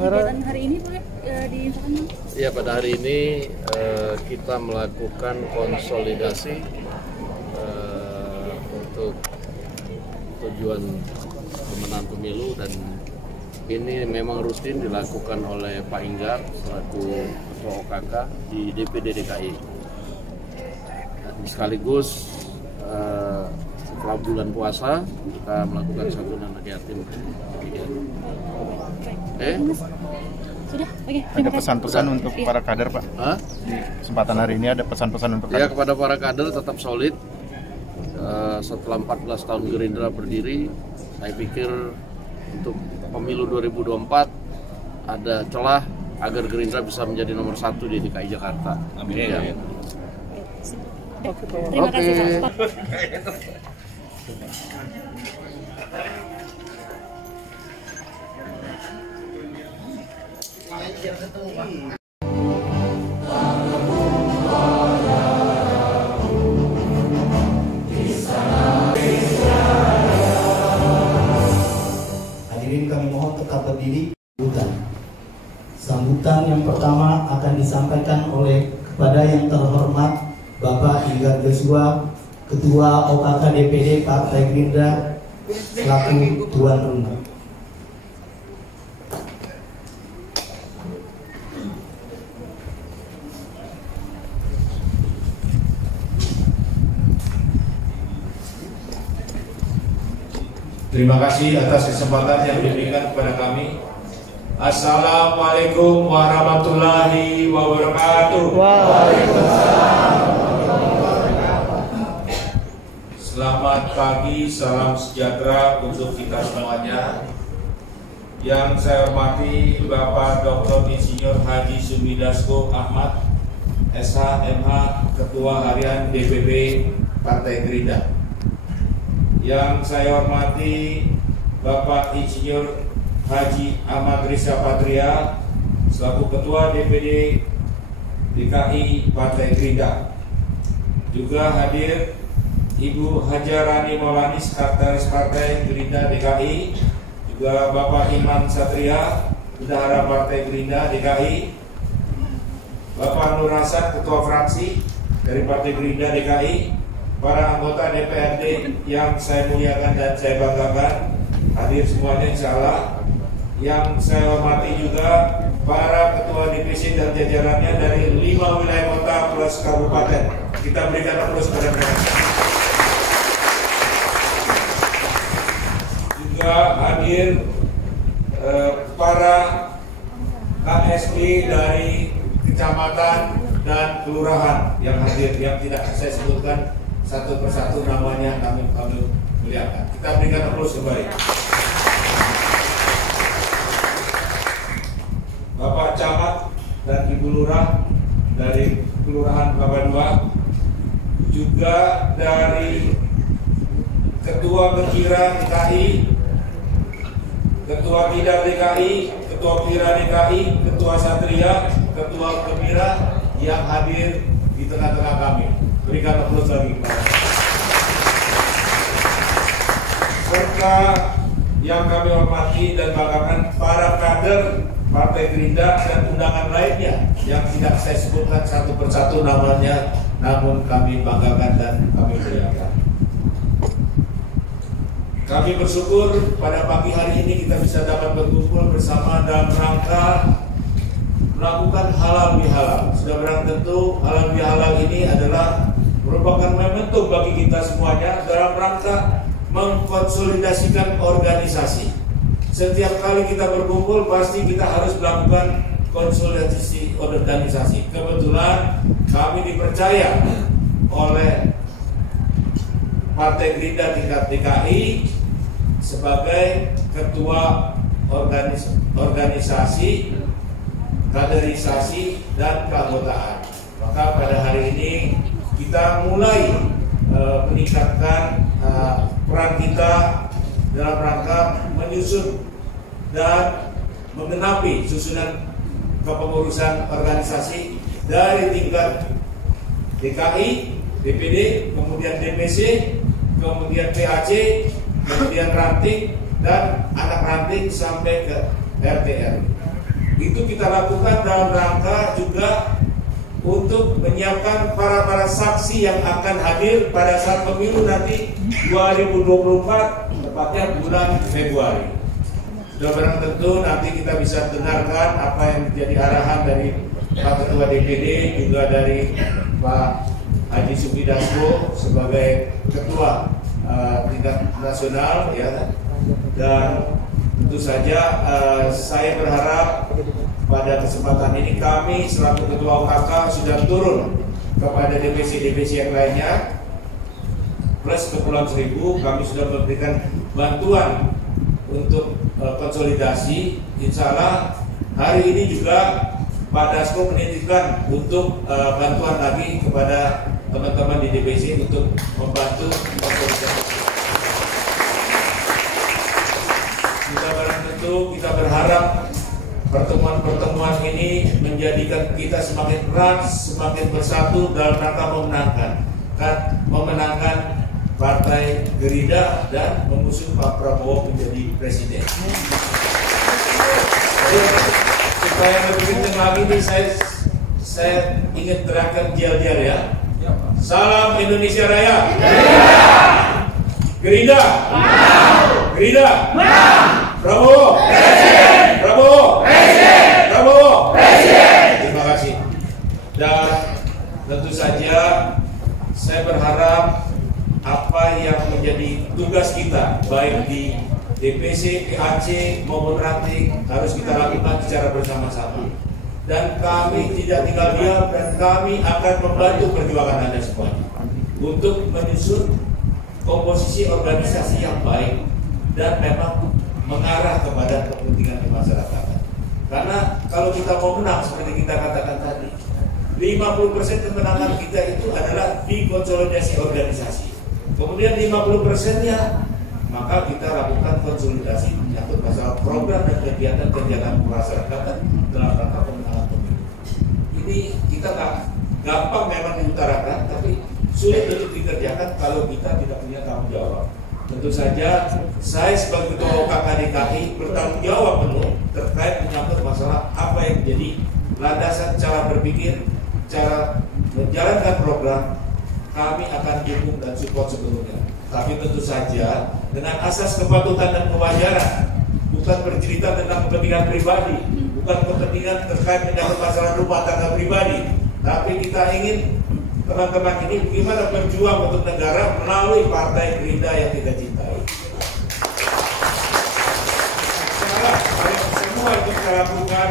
kegiatan hari ini Pak diinfokan? Ya, pada hari ini kita melakukan konsolidasi untuk tujuan pemenangan pemilu, dan ini memang rutin dilakukan oleh Pak Inggar selaku Ketua OKK di DPD DKI. Dan sekaligus setelah bulan puasa kita melakukan santunan anak yatim. Sudah, oke. Ada pesan-pesan untuk para kader, Pak? Di kesempatan hari ini ada pesan-pesan untuk kader? Ya, kepada para kader tetap solid. Setelah 14 tahun Gerindra berdiri, saya pikir untuk pemilu 2024 ada celah agar Gerindra bisa menjadi nomor 1 di DKI Jakarta. Amin. Ya. Terima kasih Pak. Hadirin, kami mohon tetap berdiri. Sambutan yang pertama akan disampaikan oleh kepada yang terhormat Bapak Inggar Joshua, Ketua OKK DPD Partai Gerindra selaku tuan rumah. Terima kasih atas kesempatan yang diberikan kepada kami. Assalamualaikum warahmatullahi wabarakatuh. Waalaikumsalam. Selamat pagi, salam sejahtera untuk kita semuanya. Yang saya hormati Bapak Dr. Insinyur Haji Sumidasko Ahmad, SH, MH, Ketua Harian DPP Partai Gerindra. Yang saya hormati Bapak Insinyur Haji Ahmad Riza Patria selaku Ketua DPD DKI Partai Gerindra. Juga hadir Ibu Hajarani Maulani, Sekretaris Partai Gerindra DKI. Juga Bapak Iman Satria, Bendahara Partai Gerindra DKI. Bapak Nur Hasan, Ketua Fraksi dari Partai Gerindra DKI. Para anggota DPRD yang saya muliakan dan saya banggakan, hadir semuanya insya Allah. Yang saya hormati juga para ketua DPC dan jajarannya dari 5 wilayah kota plus kabupaten. Kita berikan aplaus kepada mereka. Juga hadir para KSB dari kecamatan dan kelurahan yang hadir, yang tidak saya sebutkan satu persatu namanya, kami muliakan. Kita berikan aplaus kembali. Bapak Camat dan Ibu Lurah dari Kelurahan Babadoa, juga dari Ketua Bekira DKI, Ketua Bidar DKI, Ketua Pira DKI, Ketua Satria, Ketua Gembira yang hadir di tengah-tengah kami. Berikan aplaus lagi kepada serta yang kami hormati dan banggakan para kader Partai Gerindra dan undangan lainnya yang tidak saya sebutkan satu persatu namanya, namun kami banggakan dan kami muliakan. Kami bersyukur pada pagi hari ini kita bisa dapat berkumpul bersama dalam rangka melakukan halal bihalal. Sudah barang tentu halal bihalal ini adalah merupakan momentum bagi kita semuanya dalam rangka mengkonsolidasikan organisasi. Setiap kali kita berkumpul pasti kita harus melakukan konsolidasi organisasi. Kebetulan kami dipercaya oleh Partai Gerindra tingkat DKI sebagai ketua organisasi, kaderisasi dan keanggotaan. Maka pada hari ini kita mulai meningkatkan peran kita dalam rangka menyusun dan menggenapi susunan kepengurusan organisasi dari tingkat DKI, DPD, kemudian DPC, kemudian PAC, kemudian ranting dan anak ranting sampai ke RT RW. itu kita lakukan dalam rangka juga untuk menyiapkan para saksi yang akan hadir pada saat pemilu nanti 2024, tepatnya bulan Februari. Sudah barang tentu nanti kita bisa dengarkan apa yang menjadi arahan dari Pak Ketua DPD, juga dari Pak Haji Sumidasko sebagai Ketua tingkat nasional, ya. Dan tentu saja saya berharap pada kesempatan ini kami selaku Ketua OKK sudah turun kepada DPC yang lainnya, plus Kepulauan Seribu kami sudah memberikan bantuan untuk konsolidasi. Insya Allah hari ini juga Pak Dasko menitipkan untuk bantuan lagi kepada teman-teman di DPC untuk membantu konsolidasi. Kita barang tentu kita berharap pertemuan-pertemuan ini menjadikan kita semakin erat, semakin bersatu dalam rangka memenangkan Partai Gerindra dan mengusung Pak Prabowo menjadi presiden. Supaya lebih kencang lagi nih, saya ingin teriakkan jel-jel ya. Salam Indonesia Raya. Gerindra. Gerindra. Prabowo. Prabowo. Prabowo. Terima kasih. Dan tentu saja saya berharap apa yang menjadi tugas kita baik di DPC, PAC maupun ranting harus kita lakukan secara bersama-sama. Dan kami tidak tinggal diam dan kami akan membantu perjuangan Anda semuanya untuk menyusun komposisi organisasi yang baik dan memang mengarah kepada kepentingan kemasyarakatan. Karena kalau kita mau menang seperti kita katakan tadi, 50% kemenangan kita itu adalah di konsolidasi organisasi. Kemudian 50%-nya maka kita lakukan konsolidasi menyangkut masalah program dan kegiatan kemasyarakatan dalam rangka pemenangan pemilu. Ini kita gampang memang diutarakan, tapi sulit untuk dikerjakan kalau kita tidak punya tanggung jawab. Tentu saja saya sebagai Ketua OKK DKI bertanggung jawab penuh terkait menyangkut masalah apa yang menjadi landasan cara berpikir, cara menjalankan program. Kami akan dukung dan support sepenuhnya. Tapi tentu saja dengan asas kepatutan dan kewajaran, bukan bercerita tentang kepentingan pribadi, bukan kepentingan terkait dengan masalah rumah tangga pribadi, tapi kita ingin teman-teman ini bagaimana berjuang untuk negara melalui Partai Gerindra yang kita cintai. Semua itu kita lakukan,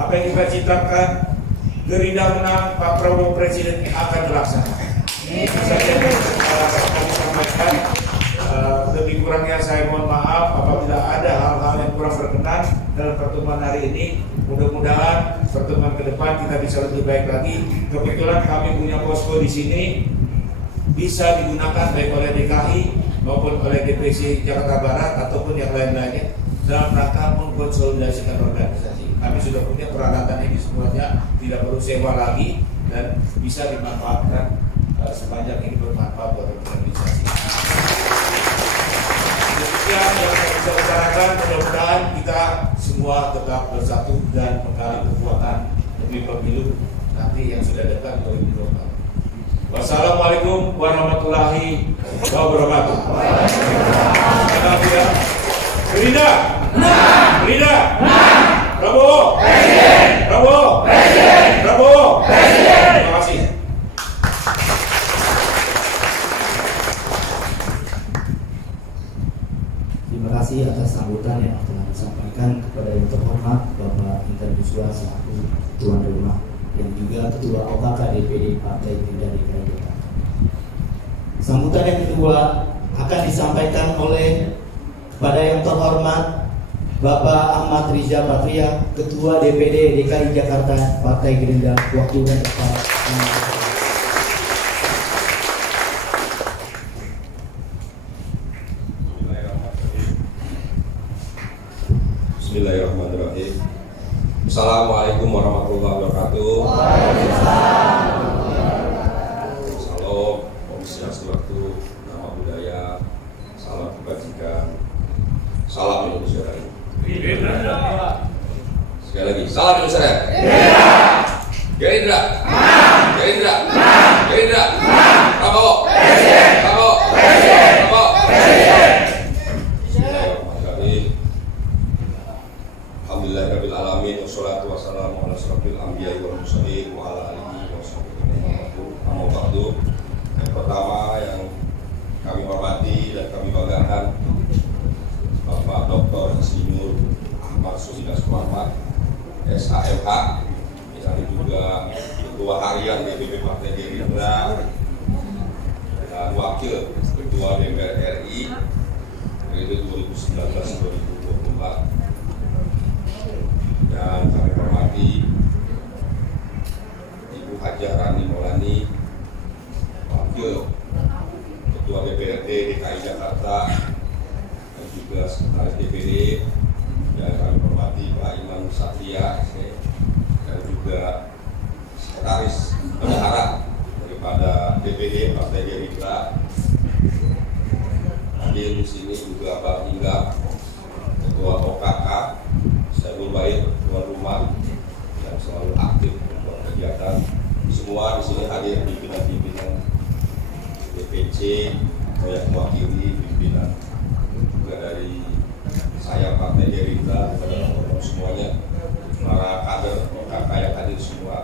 apa yang kita citakan, Gerindra menang, Pak Prabowo Presiden akan dilaksanakan. Ini saja yang kami sampaikan. Lebih kurangnya saya mohon maaf apabila ada hal-hal yang kurang berkenan dalam pertemuan hari ini. Mudah-mudahan pertemuan ke depan kita bisa lebih baik lagi. Kebetulan kami punya posko di sini bisa digunakan baik oleh DKI maupun oleh DPC Jakarta Barat ataupun yang lain-lainnya dalam rangka mengkonsolidasikan organisasi. Kami sudah punya peralatan ini semuanya, tidak perlu sewa lagi dan bisa dimanfaatkan sepanjang ini bermanfaat buat organisasi. Demikian yang saya bisa utarakan, mudah-mudahan kita semua tetap bersatu dan menggali kekuatan demi pemilu nanti yang sudah dekat 2024. Wassalamualaikum warahmatullahi wabarakatuh. Gerindra, Gerindra, Prabowo, Prabowo, Prabowo. Terima kasih. Terima kasih atas sambutan yang telah disampaikan kepada yang terhormat Bapak Inggar Joshua selaku tuan rumah yang juga Ketua OKK DPD Partai Gerindra DKI Jakarta. Sambutan yang kedua akan disampaikan oleh kepada yang terhormat Bapak Ahmad Riza Patria, Ketua DPD DKI Jakarta Partai Gerindra. Waktu dan tempat. Bismillahirrahmanirrahim. Assalamualaikum warahmatullahi wabarakatuh. Salam, Om Swastiastu, Nama Budaya, salam kebajikan, salam Indonesia Raya. Sekali lagi, salam Indonesia Raya. Gerindra, Gerindra, Gerindra, Prabowo, Prabowo, Prabowo. Alhamdulillahirabbil alamin wassalatu wassalamu ala asyrofil anbiya'i wal mursalin wa ala alihi washabbihi amma ba'du. Yang pertama yang kami hormati dan kami banggakan Bapak Dr. Insinyur Ahmad Sumidasko Ahmad, SHMH, yang juga Ketua Harian DPP Partai Gerindra dan Wakil Ketua DPR RI periode 2019-2024. Dan kami hormati Ibu Hajah Rani Maulani, Wakil Ketua DPRD DKI Jakarta dan juga Sekretaris DPD, dan kami hormati Pak Iman Satria dan juga Sekretaris Bendahara daripada DPD Partai Gerindra. Hadir di sini juga Pak Hingga, Ketua OKK, Saiful Baik, tuan rumah yang selalu aktif membuat kegiatan. Semua di sini hadir pimpinan-pimpinan DPC yang mewakili pimpinan juga dari saya Partai Gerindra, kepada semuanya, para kader OKK yang hadir semua.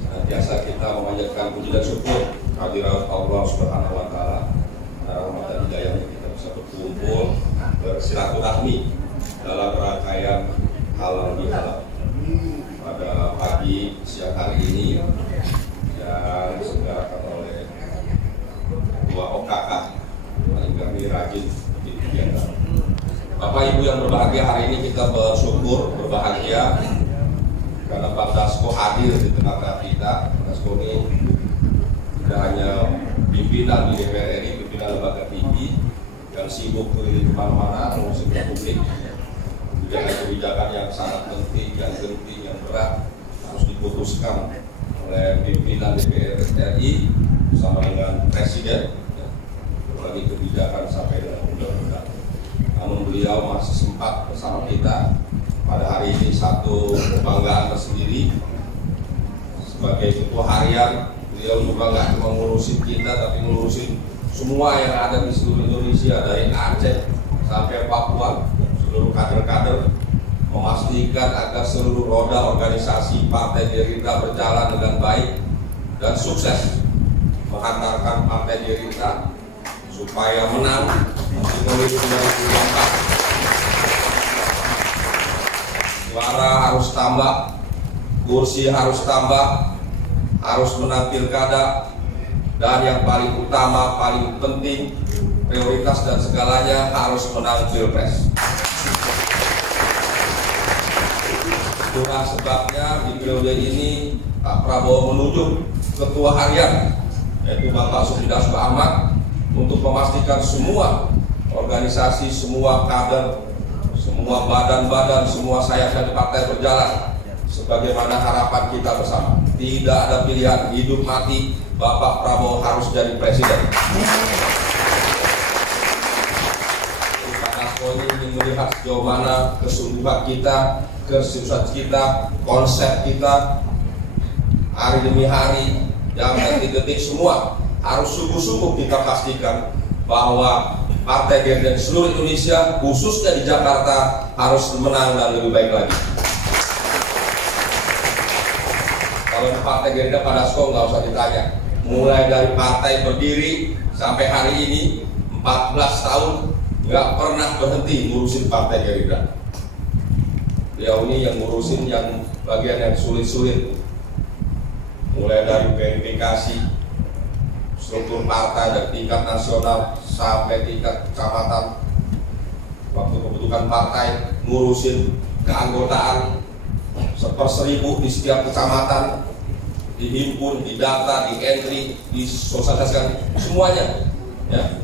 Senantiasa kita memanjatkan puji dan syukur kehadirat Allah Subhanahu wa Ta'ala, rahmat dan hidayahnya kita bisa berkumpul bersilaturahmi dalam rangkaian halal bihalal pada pagi siang hari ini yang diselenggarakan oleh Ketua OKK paling kami rajin di kegiatan. Bapak Ibu yang berbahagia, hari ini kita bersyukur berbahagia karena Pak Dasko hadir di tengah-tengah kita. Pak Dasko ini tidak hanya pimpinan di DPR RI, pimpinan lembaga tinggi yang sibuk keliling kemana-mana mengurusi publik. Kebijakan yang sangat penting, yang genting, yang berat harus diputuskan oleh pimpinan DPR RI bersama dengan Presiden, apalagi kebijakan sampai dengan undang-undang. Namun beliau masih sempat bersama kita pada hari ini, satu kebanggaan tersendiri sebagai Ketua Harian. Beliau juga nggak cuma ngurusin kita, tapi ngurusin semua yang ada di seluruh Indonesia dari Aceh sampai Papua. Seluruh kader-kader memastikan agar seluruh roda organisasi Partai Gerindra berjalan dengan baik dan sukses menghantarkan Partai Gerindra supaya menang di pemilu 2024. Suara harus tambah, kursi harus tambah, harus menang pilkada, dan yang paling utama, paling penting, prioritas dan segalanya harus menang pilpres. Itulah sebabnya di periode ini Pak Prabowo menunjuk Ketua Harian, yaitu Bapak Sumidasko Ahmad, untuk memastikan semua organisasi, semua kader, semua badan-badan, semua sayap-sayap partai berjalan sebagaimana harapan kita bersama. Tidak ada pilihan, hidup mati, Bapak Prabowo harus jadi presiden. Pak Dasko ini ingin melihat sejauh mana kesungguhan kita, kesuksesan kita, konsep kita hari demi hari, jam detik-detik semua harus sungguh-sungguh kita pastikan bahwa Partai Gerindra di seluruh Indonesia, khususnya di Jakarta, harus menang dan lebih baik lagi. Kalau Partai Gerindra pada Dasko nggak usah ditanya, mulai dari partai berdiri sampai hari ini 14 tahun nggak pernah berhenti ngurusin Partai Gerindra. Beliau ini yang ngurusin yang bagian yang sulit-sulit, mulai dari verifikasi struktur partai dari tingkat nasional sampai tingkat kecamatan. Waktu pembentukan partai, ngurusin keanggotaan 1/1000 di setiap kecamatan, dihimpun, didata, di entry, disosialisasikan semuanya, ya.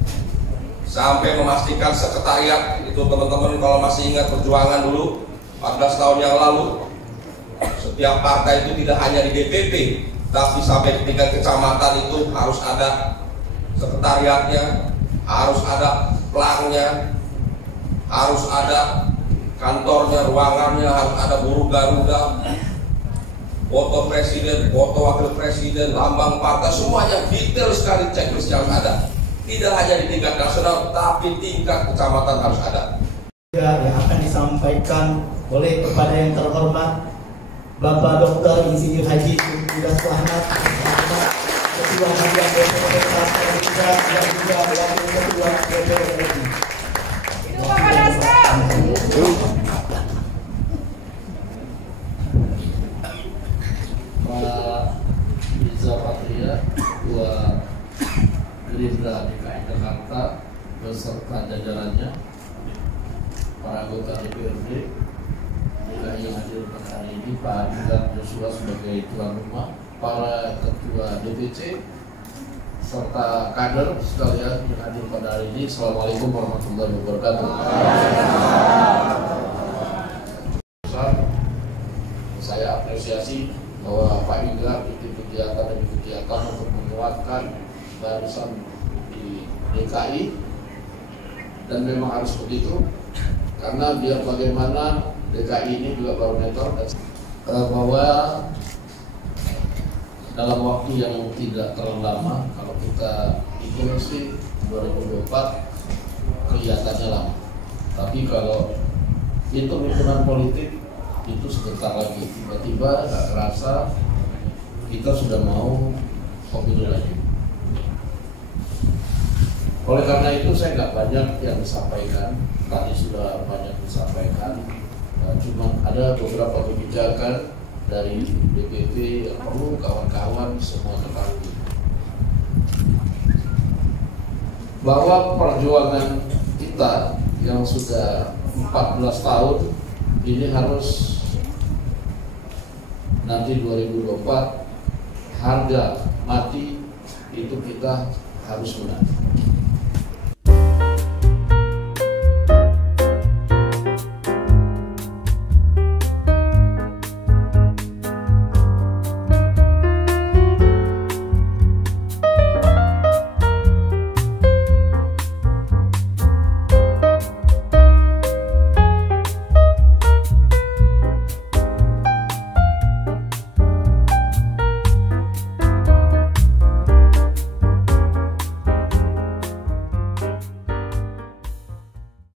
Sampai memastikan sekretariat itu, teman-teman kalau masih ingat perjuangan dulu 14 tahun yang lalu, setiap partai itu tidak hanya di DPP, tapi sampai ke tingkat kecamatan itu harus ada sekretariatnya, harus ada pelangnya, harus ada kantornya, ruangannya harus ada burung garuda, foto presiden, foto wakil presiden, lambang partai, semuanya detail sekali checklist yang ada. Tidak hanya di tingkat nasional, tapi tingkat kecamatan harus ada. Yang akan disampaikan oleh kepada yang terhormat Bapak Dr. Insinyur Haji Sumidasco Ahmad, Ketua Harian DPD Partai Gerindra dan juga Wakil Ketua DPD RI. Itu Bapak Dasko. Pak Riza Patria, Ketua Gerindra DKI Jakarta beserta jajarannya, para anggota DPRD DKI yang hadir pada hari ini, Pak Inggar Joshua sebagai tuan rumah, para ketua DPC serta kader sekalian yang hadir pada hari ini. Assalamualaikum warahmatullahi wabarakatuh. Saya apresiasi bahwa Pak Inggar itu kegiatan demi kegiatan untuk menguatkan barisan di DKI, dan memang harus begitu karena biar bagaimana DKI ini juga barometer bahwa dalam waktu yang tidak terlalu lama, kalau kita hitung sih 2024 kelihatannya lama, tapi kalau hitung-hitungan politik itu sebentar lagi, tiba-tiba nggak kerasa kita sudah mau pemilu lagi. Oleh karena itu saya nggak banyak yang disampaikan, tadi sudah banyak disampaikan, cuma ada beberapa kebijakan dari DPP yang perlu kawan-kawan semua ketahui, bahwa perjuangan kita yang sudah 14 tahun ini harus nanti 2024 harga mati itu kita harus menang.